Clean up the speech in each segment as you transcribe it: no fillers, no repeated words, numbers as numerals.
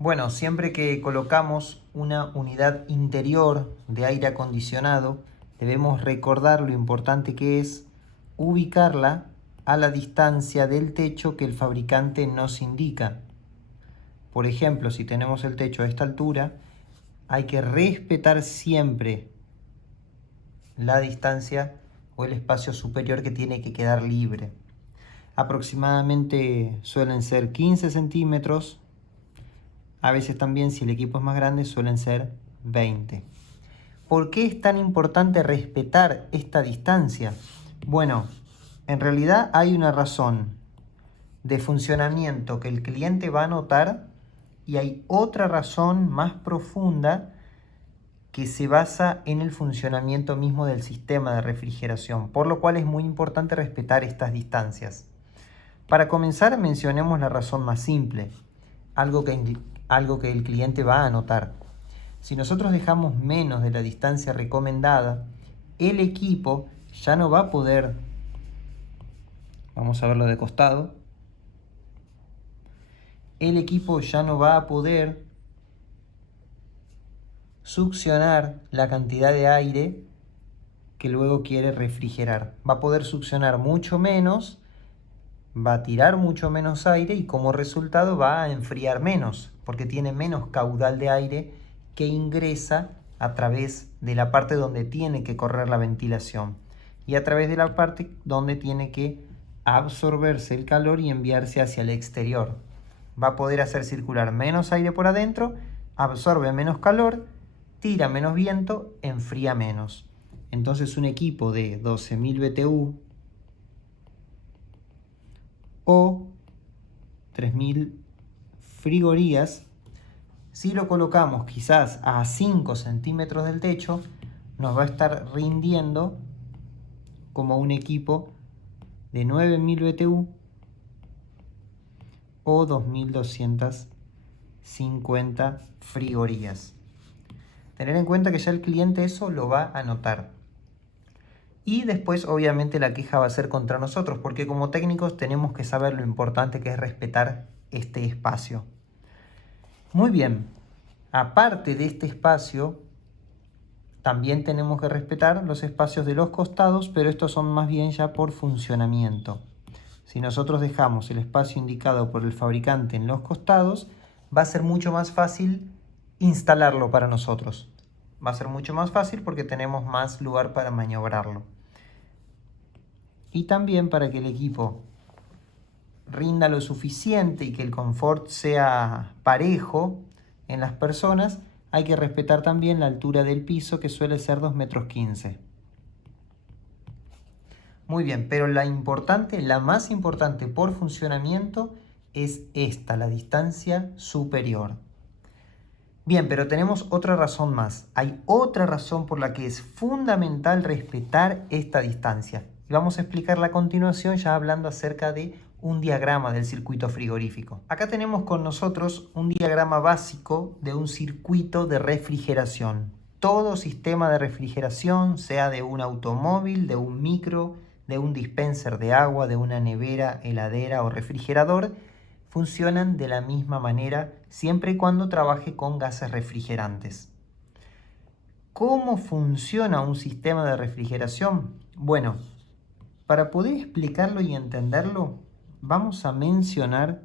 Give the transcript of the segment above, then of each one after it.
Bueno, siempre que colocamos una unidad interior de aire acondicionado, debemos recordar lo importante que es ubicarla a la distancia del techo que el fabricante nos indica. Por ejemplo, si tenemos el techo a esta altura, hay que respetar siempre la distancia o el espacio superior que tiene que quedar libre. Aproximadamente suelen ser 15 centímetros. A veces también, si el equipo es más grande, suelen ser 20. ¿Por qué es tan importante respetar esta distancia? Bueno, en realidad hay una razón de funcionamiento que el cliente va a notar y hay otra razón más profunda que se basa en el funcionamiento mismo del sistema de refrigeración, por lo cual es muy importante respetar estas distancias. Para comenzar, mencionemos la razón más simple, algo que el cliente va a notar. Si nosotros dejamos menos de la distancia recomendada, el equipo ya no va a poder, vamos a verlo de costado, el equipo ya no va a poder succionar la cantidad de aire que luego quiere refrigerar. Va a poder succionar mucho menos, va a tirar mucho menos aire y como resultado va a enfriar menos, porque tiene menos caudal de aire que ingresa a través de la parte donde tiene que correr la ventilación y a través de la parte donde tiene que absorberse el calor y enviarse hacia el exterior. Va a poder hacer circular menos aire por adentro, absorbe menos calor, tira menos viento, enfría menos. Entonces un equipo de 12.000 BTU o 3.000 frigorías, si lo colocamos quizás a 5 centímetros del techo, nos va a estar rindiendo como un equipo de 9.000 BTU o 2.250 frigorías. Tener en cuenta que ya el cliente eso lo va a notar. Y después obviamente la queja va a ser contra nosotros, porque como técnicos tenemos que saber lo importante que es respetar este espacio. Muy bien, aparte de este espacio, también tenemos que respetar los espacios de los costados, pero estos son más bien ya por funcionamiento. Si nosotros dejamos el espacio indicado por el fabricante en los costados, va a ser mucho más fácil instalarlo para nosotros. Va a ser mucho más fácil porque tenemos más lugar para maniobrarlo. Y también para que el equipo rinda lo suficiente y que el confort sea parejo en las personas, hay que respetar también la altura del piso, que suele ser 2,15 m. Muy bien, pero la más importante por funcionamiento es esta, la distancia superior. Bien, pero tenemos otra razón más. Hay otra razón por la que es fundamental respetar esta distancia. Y vamos a explicarla a continuación ya hablando acerca de un diagrama del circuito frigorífico. Acá tenemos con nosotros un diagrama básico de un circuito de refrigeración. Todo sistema de refrigeración, sea de un automóvil, de un micro, de un dispenser de agua, de una nevera, heladera o refrigerador, funcionan de la misma manera siempre y cuando trabaje con gases refrigerantes. ¿Cómo funciona un sistema de refrigeración? Bueno, para poder explicarlo y entenderlo, vamos a mencionar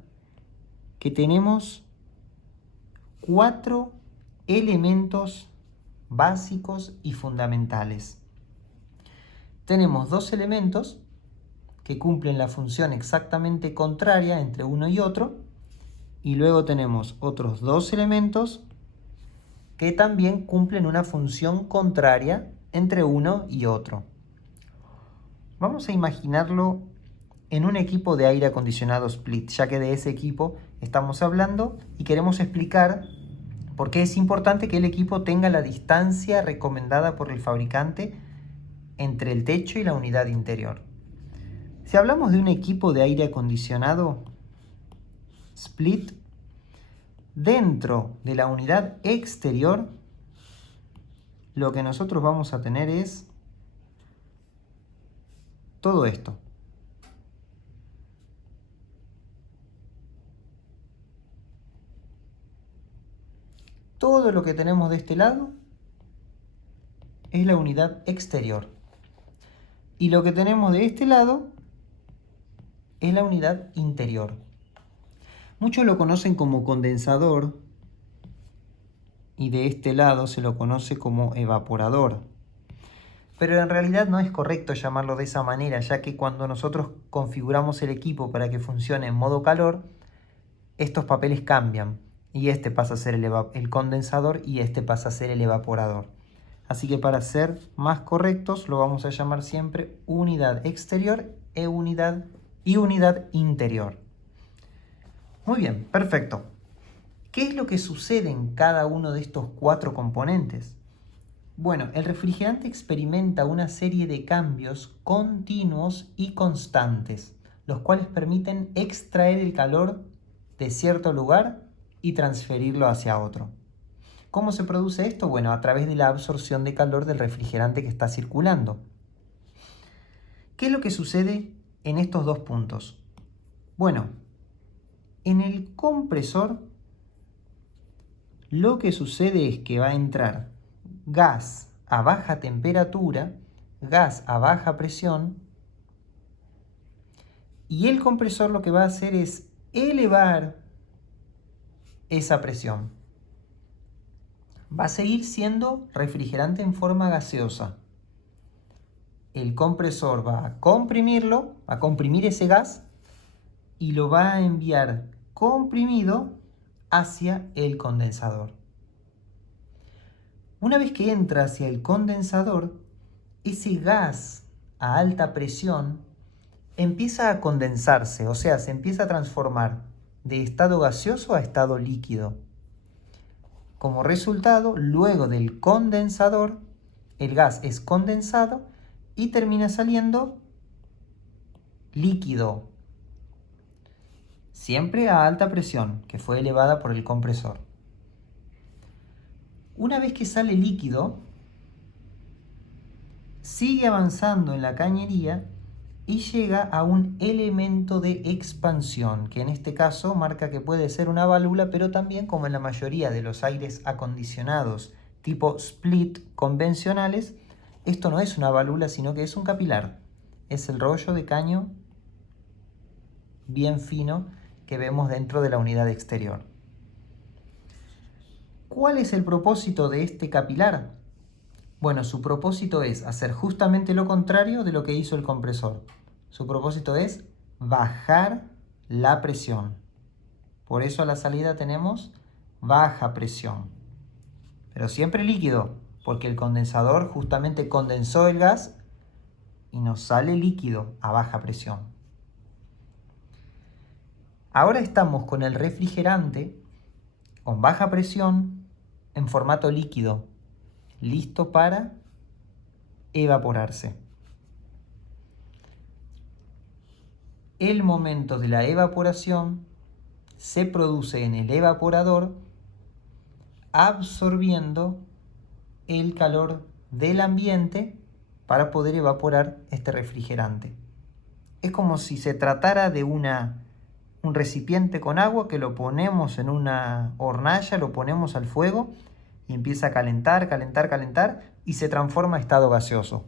que tenemos 4 elementos básicos y fundamentales. Tenemos 2 elementos que cumplen la función exactamente contraria entre uno y otro, y luego tenemos otros 2 elementos que también cumplen una función contraria entre uno y otro. Vamos a imaginarlo en un equipo de aire acondicionado split, ya que de ese equipo estamos hablando y queremos explicar por qué es importante que el equipo tenga la distancia recomendada por el fabricante entre el techo y la unidad interior. Si hablamos de un equipo de aire acondicionado split, dentro de la unidad exterior, lo que nosotros vamos a tener es todo esto. todo lo que tenemos de este lado es la unidad exterior. Y lo que tenemos de este lado es la unidad interior. Muchos lo conocen como condensador y de este lado se lo conoce como evaporador. Pero en realidad no es correcto llamarlo de esa manera, ya que cuando nosotros configuramos el equipo para que funcione en modo calor, estos papeles cambian y este pasa a ser el condensador y este pasa a ser el evaporador. Así que para ser más correctos lo vamos a llamar siempre unidad exterior y unidad interior. Muy bien, perfecto. ¿Qué es lo que sucede en cada uno de estos 4 componentes? Bueno, el refrigerante experimenta una serie de cambios continuos y constantes, los cuales permiten extraer el calor de cierto lugar y transferirlo hacia otro. ¿Cómo se produce esto? Bueno, a través de la absorción de calor del refrigerante que está circulando. ¿Qué es lo que sucede en estos 2 puntos? Bueno, en el compresor lo que sucede es que va a entrar gas a baja temperatura, gas a baja presión, y el compresor lo que va a hacer es elevar esa presión. Va a seguir siendo refrigerante en forma gaseosa. El compresor va a comprimirlo, va a comprimir ese gas y lo va a enviar comprimido hacia el condensador. Una vez que entra hacia el condensador, ese gas a alta presión empieza a condensarse, o sea, se empieza a transformar de estado gaseoso a estado líquido. Como resultado, luego del condensador, el gas es condensado y termina saliendo líquido, siempre a alta presión, que fue elevada por el compresor. Una vez que sale líquido, sigue avanzando en la cañería y llega a un elemento de expansión, que en este caso marca que puede ser una válvula, pero también, como en la mayoría de los aires acondicionados tipo split convencionales, esto no es una válvula, sino que es un capilar. Es el rollo de caño bien fino que vemos dentro de la unidad exterior. ¿Cuál es el propósito de este capilar? Bueno, su propósito es hacer justamente lo contrario de lo que hizo el compresor. Su propósito es bajar la presión. Por eso a la salida tenemos baja presión. Pero siempre líquido, porque el condensador justamente condensó el gas y nos sale líquido a baja presión. Ahora estamos con el refrigerante con baja presión en formato líquido, listo para evaporarse. El momento de la evaporación se produce en el evaporador absorbiendo el calor del ambiente para poder evaporar este refrigerante. Es como si se tratara de un recipiente con agua que lo ponemos en una hornalla, lo ponemos al fuego y empieza a calentar, calentar, calentar y se transforma a estado gaseoso.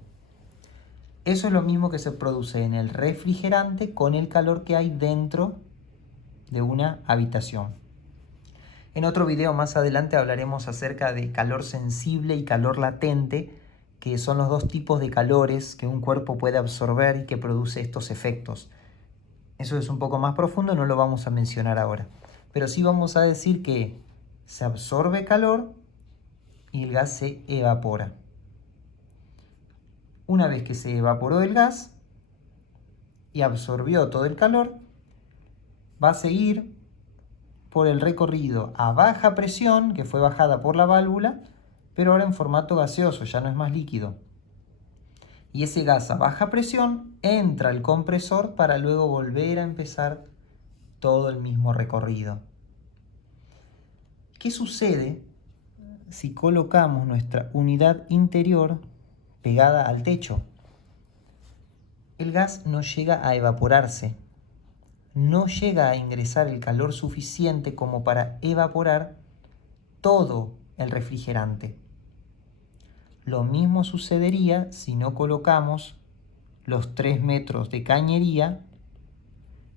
Eso es lo mismo que se produce en el refrigerante con el calor que hay dentro de una habitación. En otro video más adelante hablaremos acerca de calor sensible y calor latente, que son los 2 tipos de calores que un cuerpo puede absorber y que produce estos efectos. Eso es un poco más profundo, no lo vamos a mencionar ahora. Pero sí vamos a decir que se absorbe calor y el gas se evapora. Una vez que se evaporó el gas y absorbió todo el calor, va a seguir por el recorrido a baja presión, que fue bajada por la válvula, pero ahora en formato gaseoso, ya no es más líquido. Y ese gas a baja presión entra al compresor para luego volver a empezar todo el mismo recorrido. ¿Qué sucede si colocamos nuestra unidad interior pegada al techo? El gas no llega a evaporarse, no llega a ingresar el calor suficiente como para evaporar todo el refrigerante. Lo mismo sucedería si no colocamos los 3 metros de cañería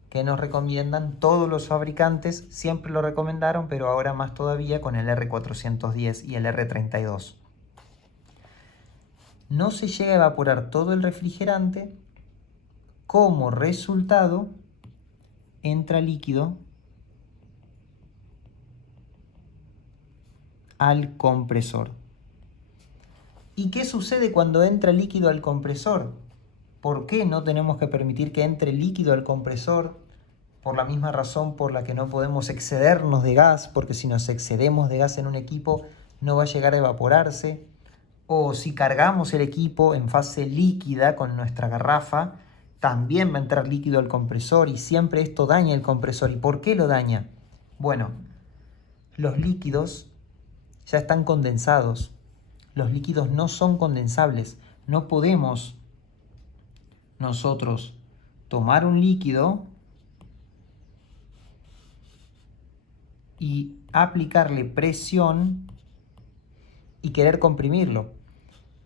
que nos recomiendan todos los fabricantes. Siempre lo recomendaron, pero ahora más todavía con el R410 y el R32. No se llega a evaporar todo el refrigerante. Como resultado, entra líquido al compresor. ¿Y qué sucede cuando entra líquido al compresor? ¿Por qué no tenemos que permitir que entre líquido al compresor? Por la misma razón por la que no podemos excedernos de gas, porque si nos excedemos de gas en un equipo no va a llegar a evaporarse. O si cargamos el equipo en fase líquida con nuestra garrafa, también va a entrar líquido al compresor y siempre esto daña el compresor. ¿Y por qué lo daña? Bueno, los líquidos ya están condensados. Los líquidos no son condensables. No podemos nosotros tomar un líquido y aplicarle presión y querer comprimirlo.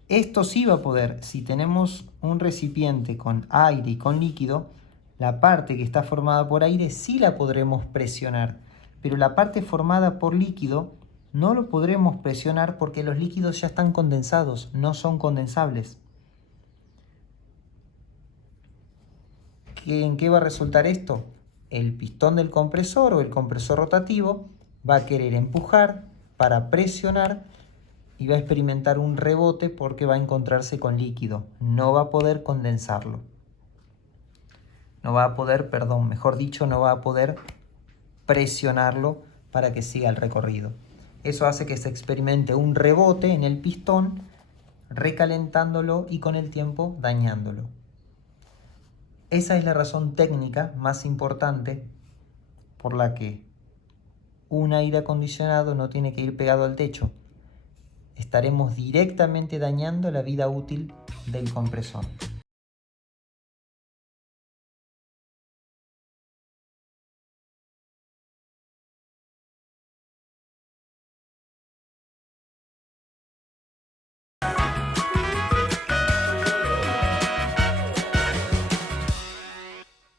Esto sí va a poder. Si tenemos un recipiente con aire y con líquido, la parte que está formada por aire sí la podremos presionar, pero la parte formada por líquido no lo podremos presionar porque los líquidos ya están condensados, no son condensables. ¿En qué va a resultar esto? El pistón del compresor o el compresor rotativo va a querer empujar para presionar y va a experimentar un rebote porque va a encontrarse con líquido. No va a poder condensarlo. No va a poder, mejor dicho, no va a poder presionarlo para que siga el recorrido. Eso hace que se experimente un rebote en el pistón, recalentándolo y con el tiempo dañándolo. Esa es la razón técnica más importante por la que un aire acondicionado no tiene que ir pegado al techo. Estaremos directamente dañando la vida útil del compresor.